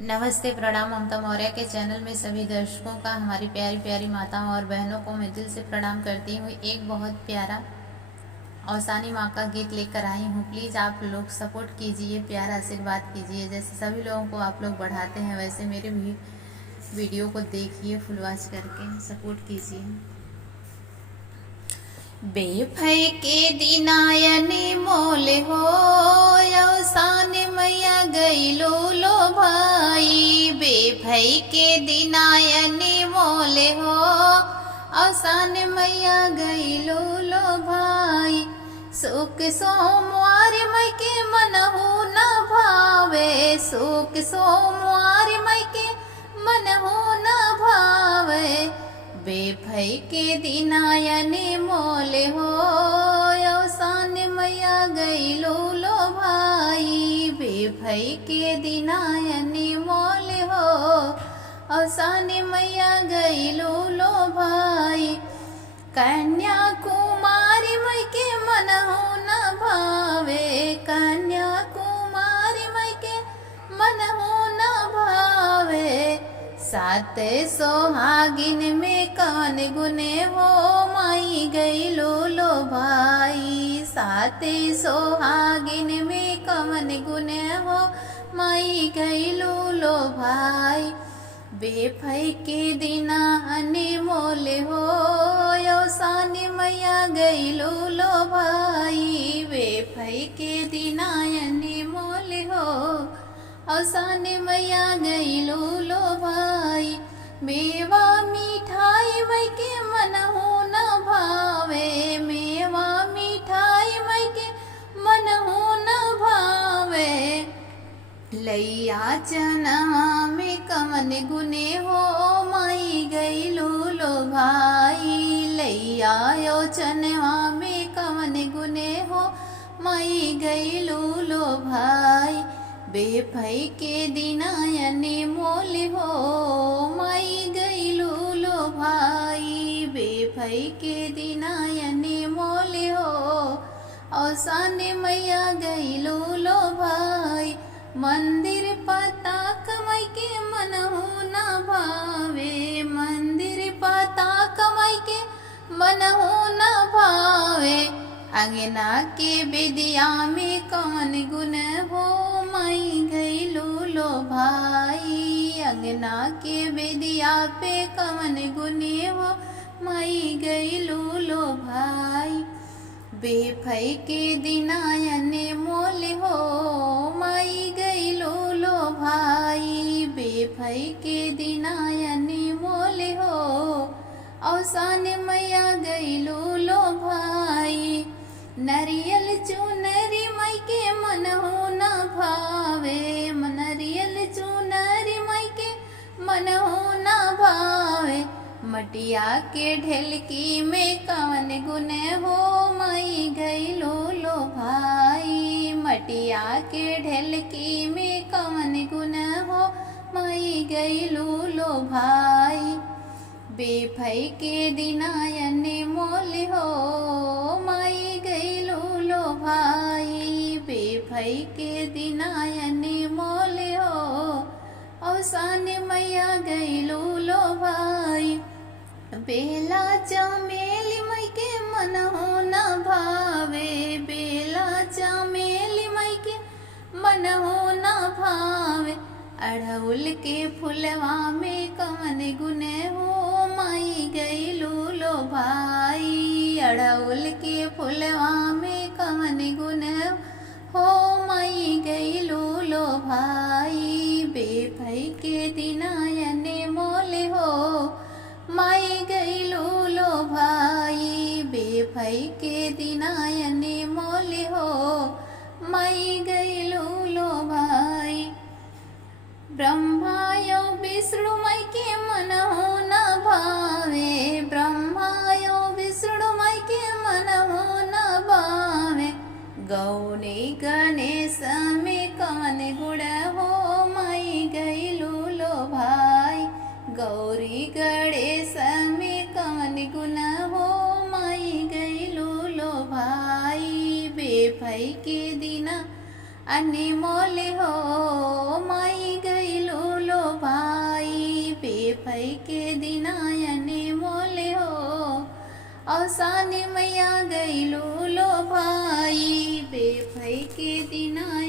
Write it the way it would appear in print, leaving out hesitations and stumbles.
नमस्ते, प्रणाम। ममता मौर्य के चैनल में सभी दर्शकों का, हमारी प्यारी प्यारी माताओं और बहनों को मैं दिल से प्रणाम करती हूँ। एक बहुत प्यारा औसानी माँ का गीत लेकर आई हूँ। प्लीज़ आप लोग सपोर्ट कीजिए, प्यारा आशीर्वाद कीजिए। जैसे सभी लोगों को आप लोग बढ़ाते हैं, वैसे मेरे भी वीडियो को देखिए, फुल वॉच करके सपोर्ट कीजिए। बेफई के दिनायनी मोल हो, औसान मैया गईलो लो भाई। बेफई के दिनायनी मोल हो, औसान मैया गईलो लो भाई। सुख सोमवार मई के मनहु न भावे, सुख सोमवार मई के मनहु न भावे। बेफई के दिनायनी मोल हो, औसान मैया गईलो लो भाई। बेफई के दिनायनी मोल हो, औसान मैया गईलो लो भाई। कन्याकुमारी मई के मनहु न भावे, कन्याकुमारी मई के मनहु न भावे। सात सोहागिन में कौन गुने हो, माई गईलो लो भाई। सात सोहागिन में कौन गुने हो, माई गईलो लो भाई। बेफई के दिना अनमोल हो, औसान मैया गईलो लो भाई। बेफई के दिना अनमोल हो, औसान मैया गईलो लो भाई। मेवा मिठाई मई के मनहु न भावे, मेवा मिठाई मई के मनहु न भावे। लैया चनवा में कमन गुने हो, माई गईलो लो भाई। लैया यो चनवा में कमन गुने हो, माई गईलो लो भाई। बेफई के दिनायनी मोल हो, माई गईलो लो भाई। बेफई के दिनायनी मोल हो, औसान मैया गईलो लो भाई। मंदिर पता कमाई के मनहु न भावे, मंदिर पता कमाई के मनहु न भावे। अंगना के बेदिया में कौन गुण हो, माई गईलो लो भाई। अंगना के बेदिया पे कौन गुने हो, माई गईलो लो भाई। बेफई के दिनायनी मोल हो, माई गईलो लो भाई। बेफई के दिनायनी मोल हो, औसान मैया गईलो लो भाई। नरियल चुनरी मई के मनहु न भावे, नरियल चुनरी मई के मनहु न भावे। मटिया के ढेलकी में कौन गुने हो, माई गईलो लो भाई। मटिया के ढेलकी में कौन गुन हो, माई गईलो लो भाई। बेफई के दिनायनी मोल हो, माई गईलो लो भाई। बेफई के दिनायनी मोल हो, औसान मैया गईलो लो भाई। बेला चमेली मई के मनहु न भावे, बेला चमेली मई के मनहु न भावे। अड़हुल के फुलवा में कौन गुने हो, माई गईलो लो भाई। अड़हुल के फुलवा में कौन गुने हो, माई गईलो लो भाई। बेफई के दिनायनी मोल हो, माई गईलो लो भाई। बेफई के दिनायनी मोल हो, माई गईलो लो भाई। ब्रह्मा यो विष्णु मई के मनहु न भावे, ब्रह्मा यो विष्णु मई के मनहु न भावे। गौरी गणेश में कौन गुण हो, माई गईलो लो भाई। गौरी गणेश में कौन गुण हो, माई गईलो लो भाई। बेफई के दिना अनमोल हो, माई गईलो नायने मोले हो। अवसाने मैया गईलू लो भाई, बेभई के दिना